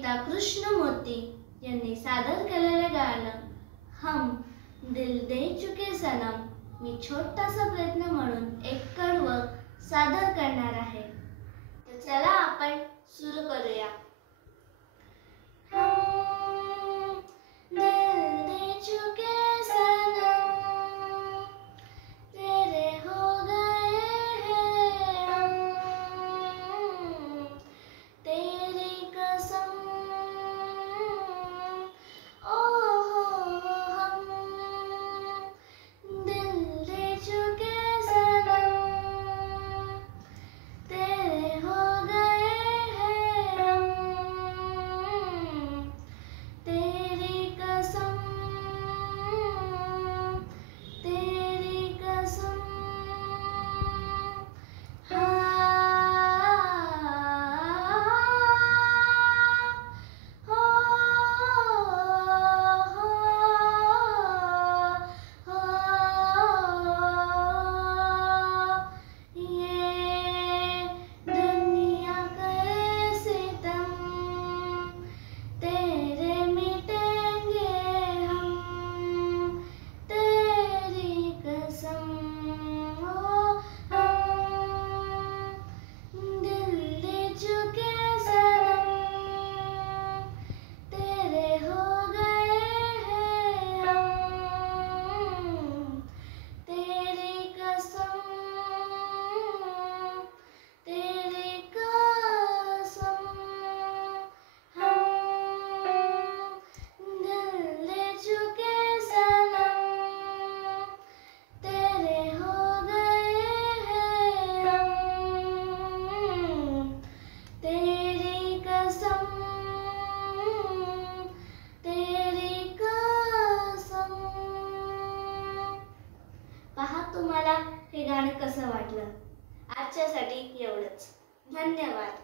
कविता कृष्णमूर्ती यांनी सादर केलेले गाणं हम दिल दे चुके सनम मी छोटासा प्रयत्न म्हणून एक कडवं सादर करणार आहे। तर चला आपण सुरू करूया। तुम्हाला हे गाणं कसं वाटलं? आजच्यासाठी एवढंच। धन्यवाद।